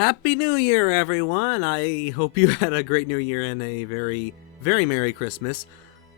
Happy New Year, everyone! I hope you had a great New Year and a very, very Merry Christmas.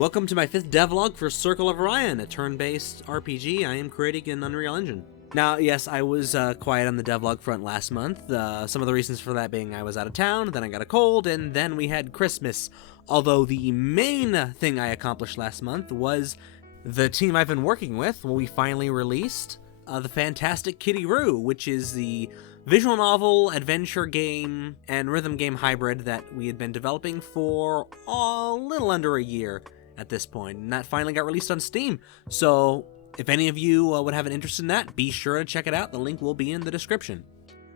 Welcome to my 5th devlog for Circle of Orion, a turn-based RPG I am creating in Unreal Engine. Now, yes, I was quiet on the devlog front last month. Some of the reasons for that being I was out of town, then I got a cold, and then we had Christmas. Although the main thing I accomplished last month was the team I've been working with when we finally released the fantastic Kitty Roo, which is the visual novel, adventure game, and rhythm game hybrid that we had been developing for a little under a year at this point, and that finally got released on Steam. So if any of you would have an interest in that, be sure to check it out. The link will be in the description.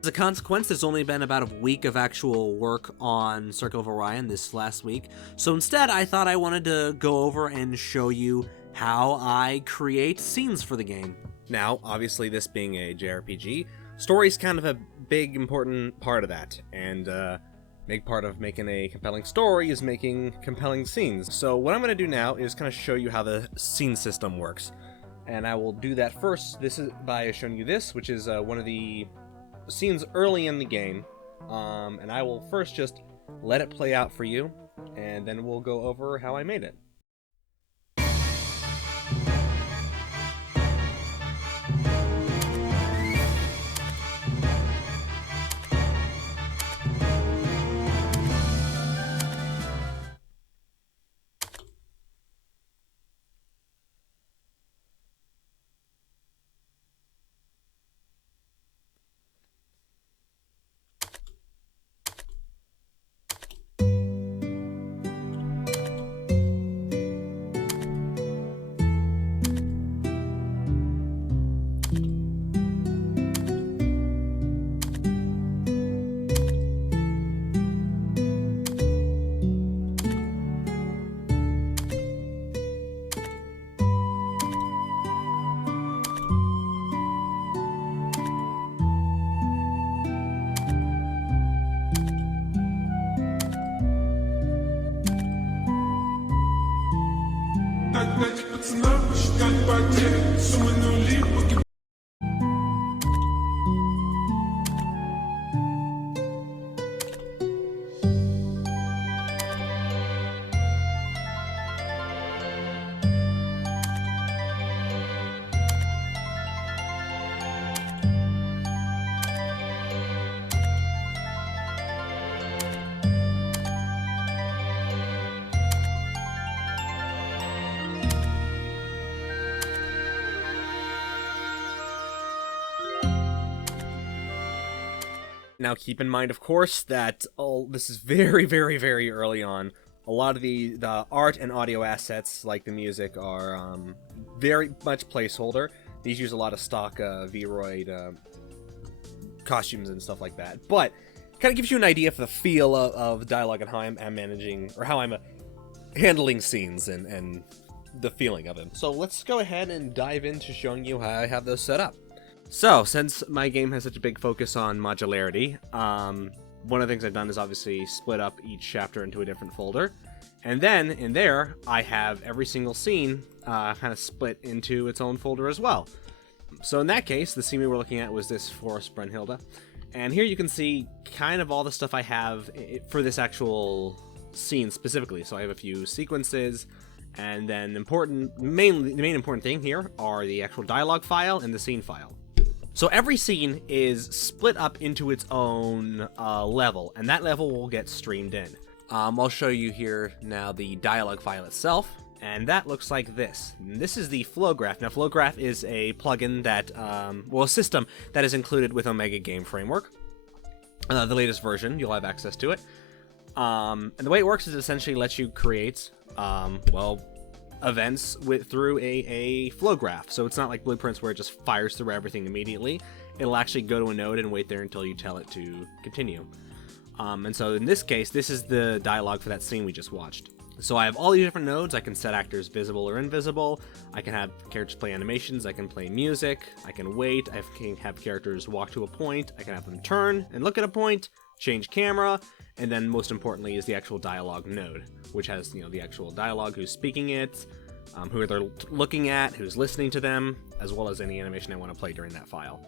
As a consequence, there's only been about a week of actual work on Circle of Orion this last week, so instead I thought I wanted to go over and show you how I create scenes for the game. Now, obviously this being a JRPG, story's kind of a big, important part of that, and big part of making a compelling story is making compelling scenes. So what I'm going to do now is kind of show you how the scene system works. And I will do that first. This is by showing you this, which is one of the scenes early in the game. And I will first just let it play out for you, and then we'll go over how I made it. Now keep in mind, of course, that this is very, very, very early on. A lot of the art and audio assets, like the music, are very much placeholder. These use a lot of stock V-Roid costumes and stuff like that. But kind of gives you an idea for the feel of dialogue and how I'm managing, or how I'm handling scenes and the feeling of it. So let's go ahead and dive into showing you how I have those set up. So, since my game has such a big focus on modularity, one of the things I've done is obviously split up each chapter into a different folder, and then in there I have every single scene kind of split into its own folder as well. So in that case, the scene we were looking at was this Forest Brunhilde, and here you can see kind of all the stuff I have for this actual scene specifically. So I have a few sequences, and then the main important thing here are the actual dialogue file and the scene file. So every scene is split up into its own level, and that level will get streamed in. I'll show you here now the dialogue file itself, and that looks like this. And this is the Flowgraph. Now, Flowgraph is a plugin that, a system that is included with Omega Game Framework. The latest version, you'll have access to it. And the way it works is it essentially lets you create, events through a flow graph. So it's not like Blueprints where it just fires through everything immediately. It'll actually go to a node and wait there until you tell it to continue. And so in this case, this is the dialogue for that scene we just watched. So I have all these different nodes. I can set actors visible or invisible. I can have characters play animations. I can play music. I can wait. I can have characters walk to a point. I can have them turn and look at a point, change camera, and then most importantly is the actual dialogue node, which has, the actual dialogue, who's speaking it, who they're looking at, who's listening to them, as well as any animation I want to play during that file.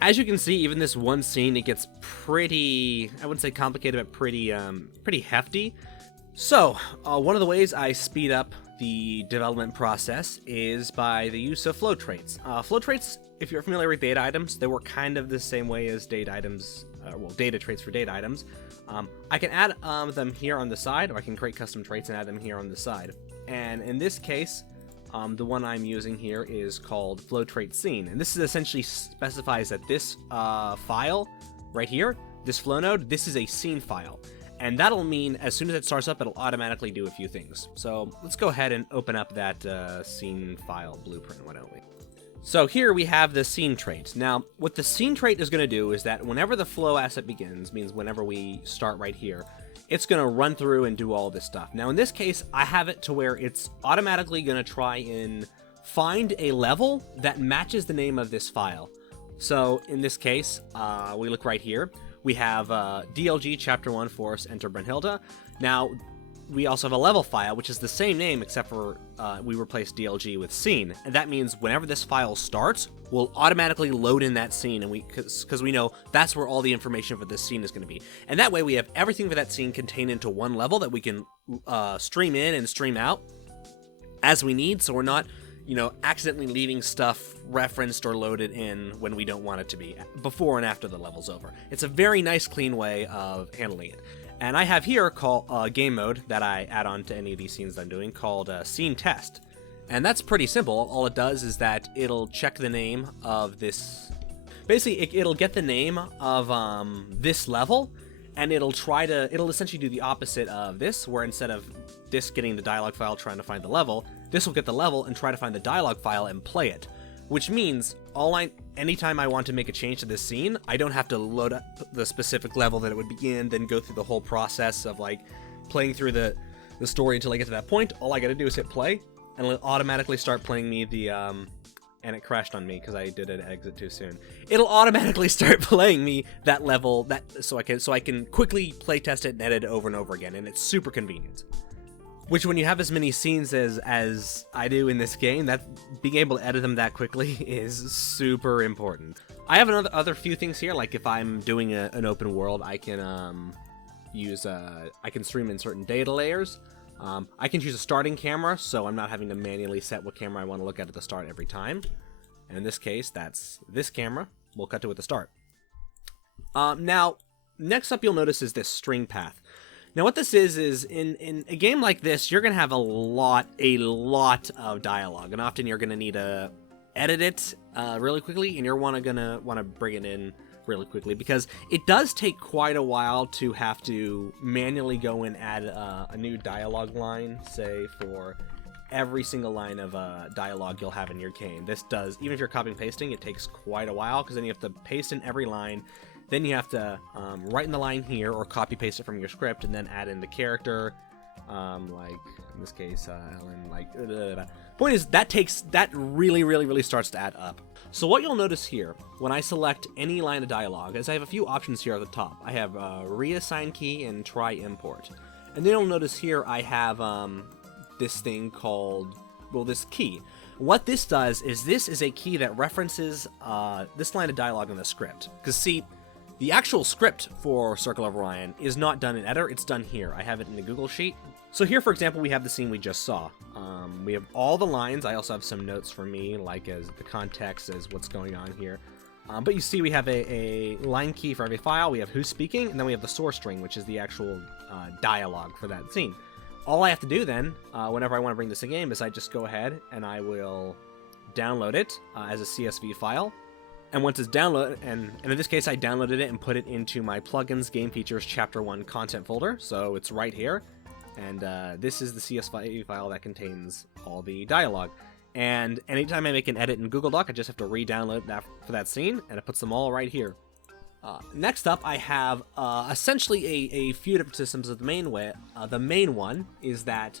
As you can see, even this one scene, it gets pretty, I wouldn't say complicated, but pretty hefty. So, one of the ways I speed up the development process is by the use of flow traits. Flow traits, if you're familiar with data items, they work kind of the same way as data items, data traits for data items. I can add them here on the side, or I can create custom traits and add them here on the side. And in this case, the one I'm using here is called flow trait scene, and this is essentially specifies that this file right here, this flow node, this is a scene file. And that'll mean as soon as it starts up, it'll automatically do a few things. So let's go ahead and open up that scene file blueprint, why don't we? So here we have the scene trait. Now, what the scene trait is going to do is that whenever the flow asset begins, means whenever we start right here, it's going to run through and do all this stuff. Now, in this case, I have it to where it's automatically going to try and find a level that matches the name of this file. So in this case, we look right here. We have DLG Chapter 1 Force Enter Brunhilde. Now, we also have a level file, which is the same name, except for we replace DLG with scene. And that means whenever this file starts, we'll automatically load in that scene, and because we know that's where all the information for this scene is going to be. And that way we have everything for that scene contained into one level that we can stream in and stream out as we need, so we're not, accidentally leaving stuff referenced or loaded in when we don't want it to be, before and after the level's over. It's a very nice, clean way of handling it. And I have here called game mode that I add on to any of these scenes I'm doing called scene test. And that's pretty simple. All it does is that it'll check the name of this. Basically, it'll get the name of this level, and it'll essentially do the opposite of this, where instead of this getting the dialog file trying to find the level, this will get the level and try to find the dialog file and play it. Which means anytime I want to make a change to this scene, I don't have to load up the specific level that it would begin, then go through the whole process of playing through the story until I get to that point. All I gotta do is hit play, and it'll automatically start playing me the and it crashed on me because I did an exit too soon. It'll automatically start playing me that level so I can quickly play test it and edit it over and over again, and it's super convenient. Which, when you have as many scenes as I do in this game, that being able to edit them that quickly is super important. I have other few things here, like if I'm doing an open world, I can I can stream in certain data layers. I can choose a starting camera, so I'm not having to manually set what camera I want to look at the start every time. And in this case, that's this camera. We'll cut to at the start. Now, next up you'll notice is this string path. Now what this is in a game like this, you're going to have a lot of dialogue, and often you're going to need to edit it really quickly, and you're going to want to bring it in really quickly, because it does take quite a while to have to manually go and add a new dialogue line, say, for every single line of dialogue you'll have in your game. This does, even if you're copying and pasting, it takes quite a while, because then you have to paste in every line. Then you have to write in the line here, or copy paste it from your script, and then add in the character, like in this case, Ellen. Point is, that really starts to add up. So what you'll notice here when I select any line of dialogue is I have a few options here at the top. I have reassign key and try import, and then you'll notice here I have this thing called, this key. What this does is this is a key that references this line of dialogue in the script. Because see, the actual script for Circle of Orion is not done in Editor, it's done here. I have it in the Google Sheet. So here, for example, we have the scene we just saw. We have all the lines. I also have some notes for me, like as the context, as what's going on here. But you see we have a line key for every file, we have who's speaking, and then we have the source string, which is the actual dialogue for that scene. All I have to do then, whenever I want to bring this in game, is I just go ahead and I will download it as a CSV file. And once it's downloaded, and in this case I downloaded it and put it into my Plugins Game Features Chapter 1 content folder, so it's right here. And this is the CSV file that contains all the dialogue. And anytime I make an edit in Google Doc, I just have to re-download that for that scene, and it puts them all right here. Next up, I have essentially a few different systems of the main way. The main one is that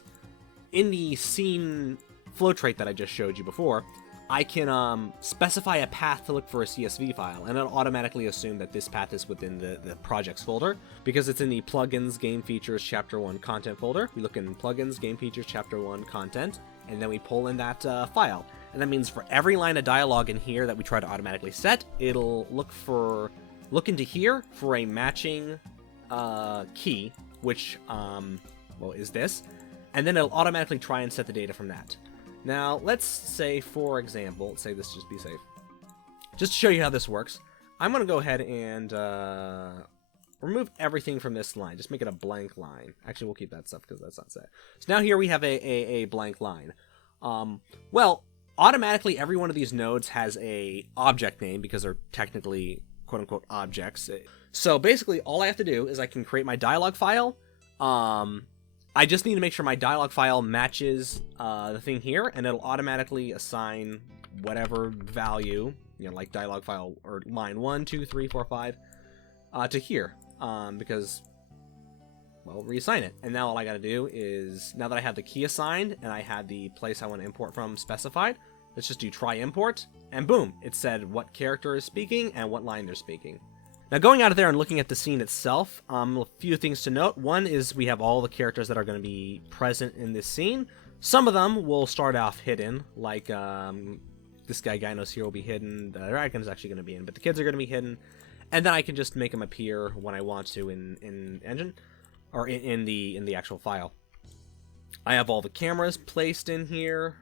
in the scene flow trait that I just showed you before, I can specify a path to look for a CSV file, and it'll automatically assume that this path is within the projects folder, because it's in the Plugins Game Features Chapter 1 content folder. We look in Plugins Game Features Chapter 1 content, and then we pull in that file. and that means for every line of dialogue in here that we try to automatically set, it'll look into here for a matching key, which well, is this, and then it'll automatically try and set the data from that. Now, let's say, for example, let's say this, just be safe. Just to show you how this works, I'm going to go ahead and remove everything from this line. Just make it a blank line. Actually, we'll keep that stuff because that's not set. So now here we have a blank line. Well, automatically every one of these nodes has a object name because they're technically quote-unquote objects. So basically, all I have to do is I can create my dialog file. I just need to make sure my dialog file matches the thing here, and it'll automatically assign whatever value, you know, like dialog file or line 1, 2, 3, 4, 5, to here, because, well, reassign it. And now all I gotta do is, now that I have the key assigned and I have the place I want to import from specified, let's just do try import, and boom, it said what character is speaking and what line they're speaking. Now, going out of there and looking at the scene itself, a few things to note. One is we have all the characters that are going to be present in this scene. Some of them will start off hidden, like this guy Gynos here will be hidden. The dragon is actually going to be in, but the kids are going to be hidden. And then I can just make them appear when I want to in Engine, or in the actual file. I have all the cameras placed in here.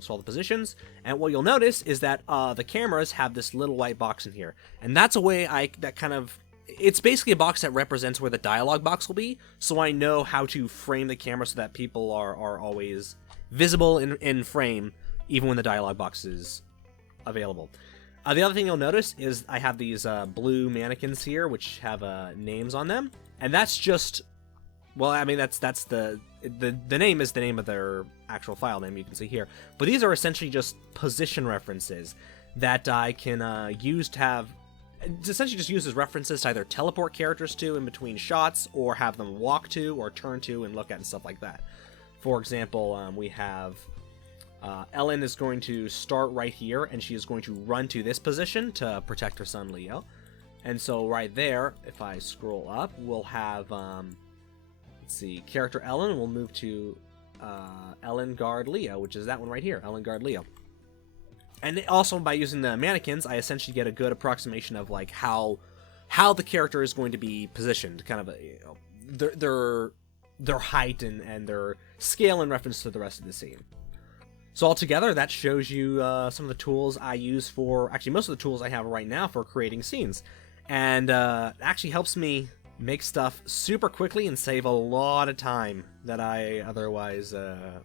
So all the positions, and what you'll notice is that the cameras have this little white box in here, and that's a way it's basically a box that represents where the dialogue box will be, so I know how to frame the camera so that people are always visible in frame, even when the dialogue box is available. The other thing you'll notice is I have these blue mannequins here, which have names on them, and that's just, well, I mean, that's the name is the name of their actual file name, you can see here. But these are essentially just position references that I can use to have, essentially just use as references to either teleport characters to in between shots, or have them walk to, or turn to, and look at, and stuff like that. For example, we have Ellen is going to start right here, and she is going to run to this position to protect her son Leo. And so right there, if I scroll up, we'll have... let's see, character Ellen will move to Ellen Guard Leo, which is that one right here, Ellen Guard Leo. And also by using the mannequins, I essentially get a good approximation of like how the character is going to be positioned, kind of you know, their height and their scale in reference to the rest of the scene. So altogether, that shows you some of the tools I use for, actually most of the tools I have right now for creating scenes, and it actually helps me make stuff super quickly and save a lot of time that I otherwise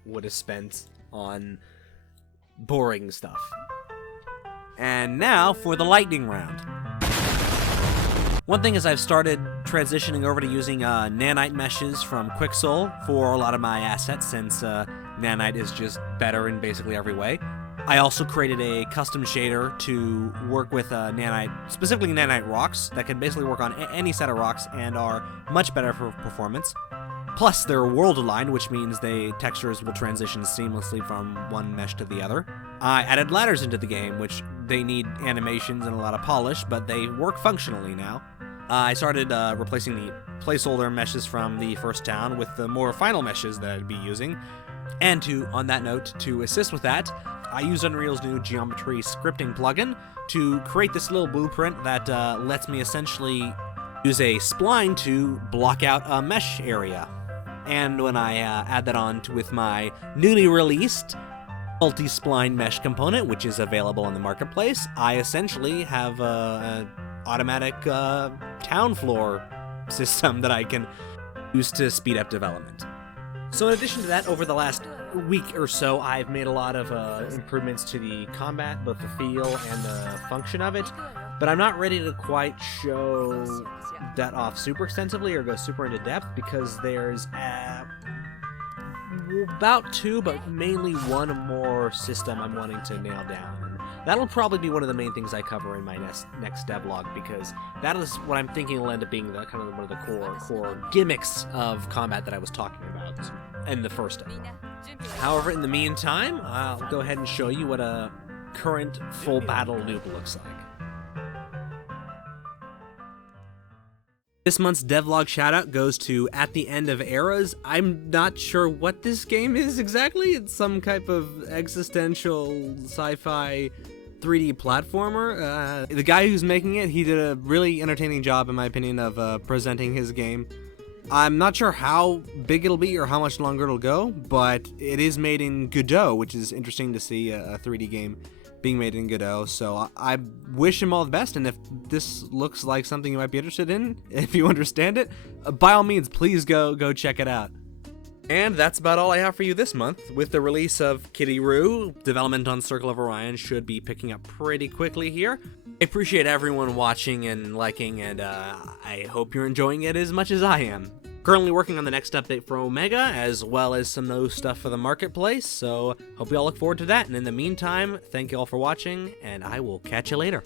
would have spent on boring stuff. And now for the lightning round. One thing is I've started transitioning over to using nanite meshes from Quixel for a lot of my assets, since nanite is just better in basically every way. I also created a custom shader to work with nanite, specifically nanite rocks, that can basically work on any set of rocks and are much better for performance. Plus, they're world aligned, which means the textures will transition seamlessly from one mesh to the other. I added ladders into the game, which they need animations and a lot of polish, but they work functionally now. I started replacing the placeholder meshes from the first town with the more final meshes that I'd be using. And on that note, to assist with that, I use Unreal's new geometry scripting plugin to create this little blueprint that lets me essentially use a spline to block out a mesh area. And when I add that on with my newly released multi-spline mesh component, which is available on the marketplace, I essentially have an automatic town floor system that I can use to speed up development. So in addition to that, over the last week or so, I've made a lot of improvements to the combat, both the feel and the function of it, but I'm not ready to quite show that off super extensively or go super into depth, because there's about two, but mainly one more system I'm wanting to nail down. And that'll probably be one of the main things I cover in my next devlog, because that is what I'm thinking will end up being the kind of one of the core gimmicks of combat that I was talking about in the first devlog. However, in the meantime, I'll go ahead and show you what a current full battle noob looks like. This month's devlog shoutout goes to At the End of Eras. I'm not sure what this game is exactly. It's some type of existential sci-fi 3D platformer. The guy who's making it, he did a really entertaining job, in my opinion, of presenting his game. I'm not sure how big it'll be or how much longer it'll go, but it is made in Godot, which is interesting to see a 3D game being made in Godot. So I wish him all the best, and if this looks like something you might be interested in, if you understand it, by all means, please go check it out. And that's about all I have for you this month. With the release of Kitty Roo, development on Circle of Orion should be picking up pretty quickly here. I appreciate everyone watching and liking, and I hope you're enjoying it as much as I am. Currently working on the next update for Omega, as well as some new stuff for the marketplace, so hope you all look forward to that. And in the meantime, thank you all for watching, and I will catch you later.